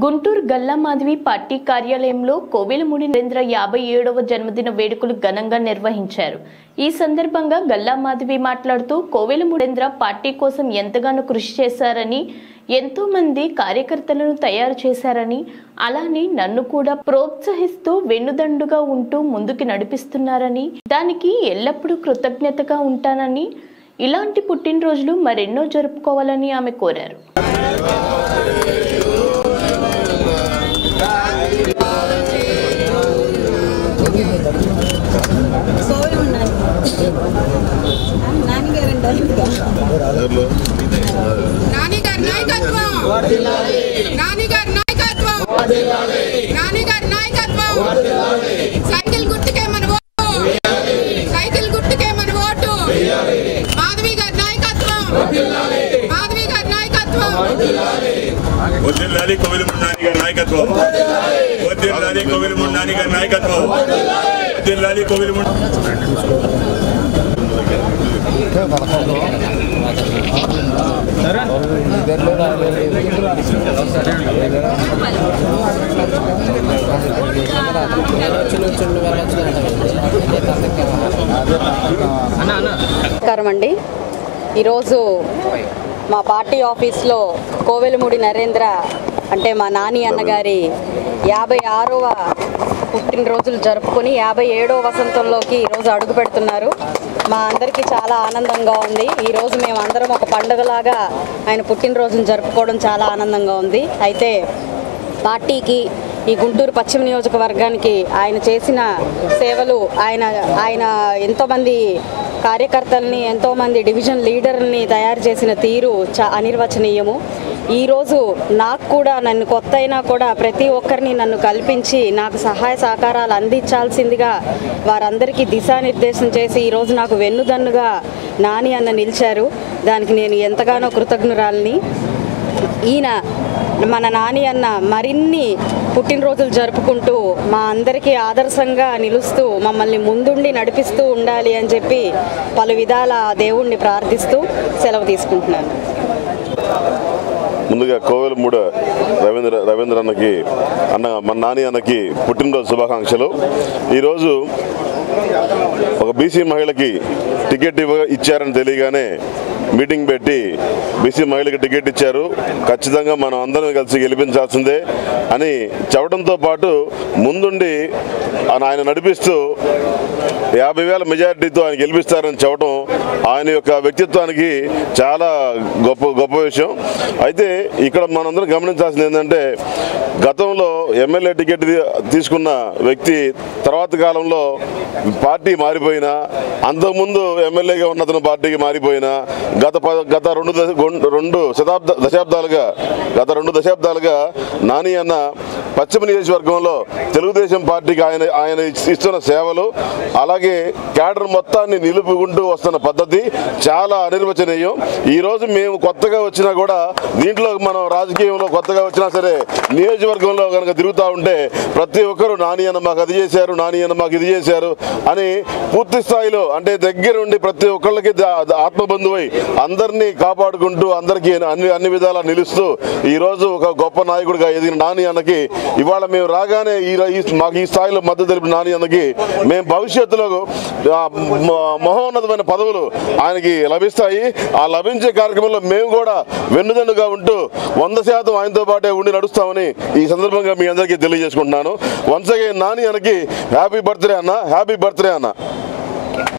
Guntur Galla Madhavi party కార్యాలయంలో కోవెలమూడి నరేంద్ర 57వ జన్మదిన వేడుకలు ఘనంగా నిర్వహించారు. ఈ సందర్భంగా గల్లా మాధవి మాట్లాడుతూ కోవెలమూడి నరేంద్ర పార్టీ కోసం ఎంతగానో కృషి చేశారని, ఎంతో మంది కార్యకర్తలను తయారు చేశారని, అలానే నన్ను కూడా ప్రోత్సహిస్తూ వెన్నుదండుగా ఉంటూ ముందుకు నడిపిస్తున్నారని, దానికి ఎల్లప్పుడూ కృతజ్ఞతగా ఉంటానని, ఇలాంటి పుట్టినరోజులు మరెన్నో జరుపుకోవాలని ఆమె కోరారు. సైకిల్ గుర్తుకే మన ఓటు, సైకిల్ గుర్తుకే మన ఓటు. మాధవి గారి నాయకత్వం, మాధవి గారి నాయకత్వం. వదిలాలి కోవెలమూడి నాని గారి నాయకత్వం, వదిలాలి కోవెలమూడి నాని గారి నాయకత్వం, వదిలాలి కోవెలమూడి. నమస్కారం అండి. ఈరోజు మా పార్టీ ఆఫీస్లో కోవెలమూడి నరేంద్ర అంటే మా నాని అన్నగారి 56వ పుట్టినరోజులు జరుపుకొని 57వ వసంతంలోకి ఈరోజు అడుగు పెడుతున్నారు. మా అందరికీ చాలా ఆనందంగా ఉంది. ఈరోజు మేము అందరం ఒక పండుగలాగా ఆయన పుట్టినరోజును జరుపుకోవడం చాలా ఆనందంగా ఉంది. అయితే పార్టీకి, ఈ గుంటూరు పశ్చిమ నియోజకవర్గానికి ఆయన చేసిన సేవలు, ఆయన ఎంతోమంది కార్యకర్తల్ని, ఎంతోమంది డివిజన్ లీడర్ని తయారు చేసిన తీరు అనిర్వచనీయము. ఈరోజు నాకు కూడా, నన్ను కొత్త అయినా కూడా ప్రతి ఒక్కరిని నన్ను కల్పించి నాకు సహాయ సహకారాలు అందించాల్సిందిగా వారందరికీ దిశానిర్దేశం చేసి ఈరోజు నాకు వెన్నుదన్నుగా నాని అన్న నిలిచారు. దానికి నేను ఎంతగానో కృతజ్ఞురాలని. ఈయన మన నాని అన్న మరిన్ని పుట్టినరోజులు జరుపుకుంటూ మా అందరికీ ఆదర్శంగా నిలుస్తూ మమ్మల్ని ముందుండి నడిపిస్తూ ఉండాలి అని చెప్పి పలు విధాల దేవుణ్ణి ప్రార్థిస్తూ సెలవు తీసుకుంటున్నాను. ముందుగా కోవెలమూడి రవీంద్ర అన్నకి, మన నాని అన్నకి పుట్టినరోజు శుభాకాంక్షలు. ఈరోజు ఒక బీసీ మహిళకి టికెట్ ఇచ్చారని తెలియగానే మీటింగ్ పెట్టి బీసీ మహిళకి టికెట్ ఇచ్చారు, ఖచ్చితంగా మనం అందరం కలిసి గెలిపించాల్సిందే అని చెప్పడంతో పాటు ముందుండి ఆయన నడిపిస్తూ 50,000 మెజారిటీతో ఆయన గెలిపిస్తారని చెప్పడం ఆయన యొక్క వ్యక్తిత్వానికి చాలా గొప్ప విషయం. అయితే ఇక్కడ మనందరం గమనించాల్సింది ఏంటంటే, గతంలో ఎమ్మెల్యే టికెట్ తీసుకున్న వ్యక్తి తర్వాత కాలంలో పార్టీ మారిపోయినా, అంతకుముందు ఎమ్మెల్యేగా ఉన్న అతను పార్టీకి మారిపోయినా, గత రెండు దశాబ్దాలుగా నాని అన్న పశ్చిమ నియోజకవర్గంలో తెలుగుదేశం పార్టీకి ఆయన ఇస్తున్న సేవలు, అలాగే క్యాడర్ మొత్తాన్ని నిలుపుకుంటూ వస్తున్న పద్ధతి చాలా అనిర్వచనీయం. ఈరోజు మేము కొత్తగా వచ్చినా కూడా, దీంట్లో మనం రాజకీయంలో కొత్తగా వచ్చినా సరే నియోజకవర్గంలో కనుక తిరుగుతూ ఉంటే ప్రతి ఒక్కరు నాని అన్న మాకు అది చేశారు, నాని అన్న మాకు ఇది చేశారు అని పూర్తి స్థాయిలో, అంటే దగ్గరుండి ప్రతి ఒక్కళ్ళకి ఆత్మబంధువై అందరినీ కాపాడుకుంటూ అందరికీ అన్ని విధాలా నిలుస్తూ ఈరోజు ఒక గొప్ప నాయకుడిగా ఎదిగిన నాని అన్నకి ఇవాళ మేము రాగానే మాకు ఈ స్థాయిలో మద్దతు తెలిపిన నాని అన్నకి మేము భవిష్యత్తులో మహోన్నతమైన పదవులు ఆయనకి లభిస్తాయి. ఆ లభించే కార్యక్రమంలో మేము కూడా వెన్నుదన్నుగా ఉంటూ 100% ఆయనతో పాటే ఉండి నడుస్తామని ఈ సందర్భంగా మీ అందరికీ తెలియజేసుకుంటున్నాను. వన్స్ అగైన్ నాని అన్నకి హ్యాపీ బర్త్డే అన్న, హ్యాపీ బర్త్డే అన్న.